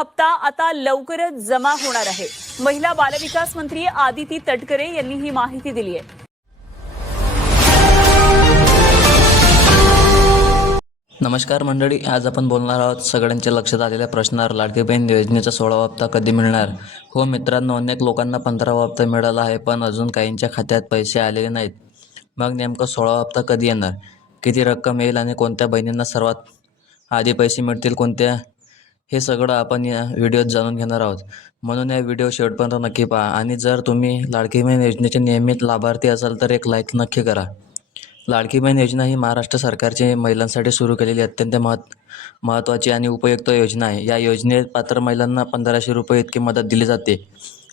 हप्ता आता लवकरच जमा होणार आहे. महिला बालविकास मंत्री आदिती तटकरे यांनी ही माहिती दिली आहे. नमस्कार मंडळी आज आपण बोलणार आहोत सगळ्यांच्या लक्षात आलेल्या प्रश्नावर. लाडकी बहीण योजनेचा सोळावा हप्ता कधी मिळणार? हो मित्रांनो अनेक लोकांना पंधरावा हप्ता मिळाला आहे पण अजून काहींच्या खात्यात पैसे आलेले नाहीत. मग नेमकं सोळावा हप्ता कधी येणार? किती रक्कम येईल आणि कोणत्या बहिणींना सर्वात आधी पैसे मिळतील कोणत्या हे सगळं आपण या व्हिडिओत जाणून घेणार आहोत. म्हणून या व्हिडिओ शेवटपर्यंत नक्की पहा आणि जर तुम्ही लाडकी बहीण योजनेचे नियमित लाभार्थी असाल तर एक लाईक नक्की करा. लाडकी बहीण योजना ही महाराष्ट्र सरकारची महिलांसाठी सुरू केलेली अत्यंत महत् महत्त्वाची आणि उपयुक्त योजना आहे. या योजनेत पात्र महिलांना पंधराशे रुपये इतकी मदत दिली जाते.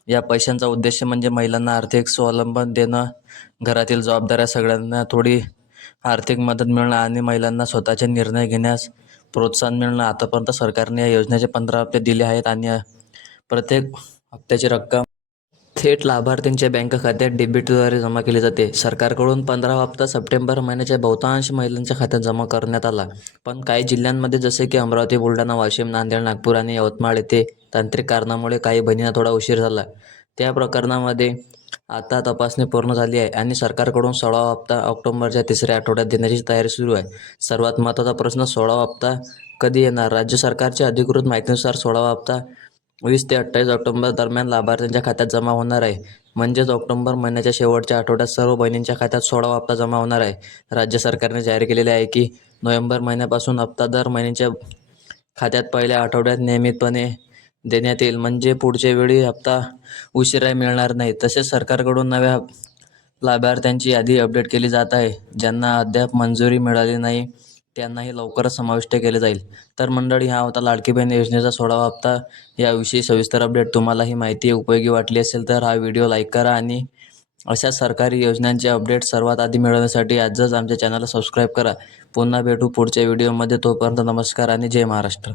या पैशांचा उद्देश म्हणजे महिलांना आर्थिक स्वावलंबन देणं घरातील जबाबदाऱ्या सगळ्यांना थोडी आर्थिक मदत मिळणं आणि महिलांना स्वतःचे निर्णय घेण्यास प्रोत्साहन मिळणं आतापर्यंत सरकारने या योजनेचे पंधरा हप्ते दिले आहेत आणि प्रत्येक हप्त्याची रक्कम थेट लाभार्थींच्या बँक खात्यात डेबिटद्वारे जमा केली जाते. सरकारकडून पंधरा हप्ता सप्टेंबर महिन्याच्या बहुतांश महिलांच्या खात्यात जमा करण्यात आला. पण काही जिल्ह्यांमध्ये जसे की अमरावती बुलढाणा वाशिम नांदेड नागपूर आणि यवतमाळ येथे तांत्रिक कारणामुळे काही बहिणींना थोडा उशीर झाला. त्या प्रकरणामध्ये आता तपासणी पूर्ण झाली आहे आणि सरकारकडून सोळावा हप्ता ऑक्टोबरच्या तिसऱ्या आठवड्यात देण्याची तयारी सुरू आहे. सर्वात महत्त्वाचा प्रश्न सोळावा हप्ता कधी येणार? राज्य सरकारच्या अधिकृत माहितीनुसार सोळावा हप्ता वीस ते अठ्ठावीस ऑक्टोबर दरम्यान लाभार्थ्यांच्या खात्यात जमा होणार आहे. म्हणजेच ऑक्टोबर महिन्याच्या शेवटच्या आठवड्यात सर्व बहिणींच्या खात्यात सोळावा हप्ता जमा होणार आहे. राज्य सरकारने जाहीर केलेले आहे की नोव्हेंबर महिन्यापासून हप्ता दर महिन्याच्या खात्यात पहिल्या आठवड्यात नियमितपणे देण्यात येईल. म्हणजे पुढच्या वेळी हप्ता उशिरा मिळणार नाही. तसेच सरकारकडून नव्या लाभार्थ्यांची यादी अपडेट केली जात आहे. ज्यांना अद्याप मंजुरी मिळाली नाही त्यांनाही लवकरच समाविष्ट केले जाईल. तर मंडळी हा होता लाडकी बहीण योजनेचा सोळावा हप्ता. याविषयी सविस्तर अपडेट. तुम्हाला ही माहिती उपयोगी वाटली असेल तर हा व्हिडिओ लाईक करा आणि अशा सरकारी योजनांचे अपडेट सर्वात आधी मिळवण्यासाठी आजच आमच्या चॅनलला सबस्क्राईब करा. पुन्हा भेटू पुढच्या व्हिडिओमध्ये. तोपर्यंत नमस्कार आणि जय महाराष्ट्र.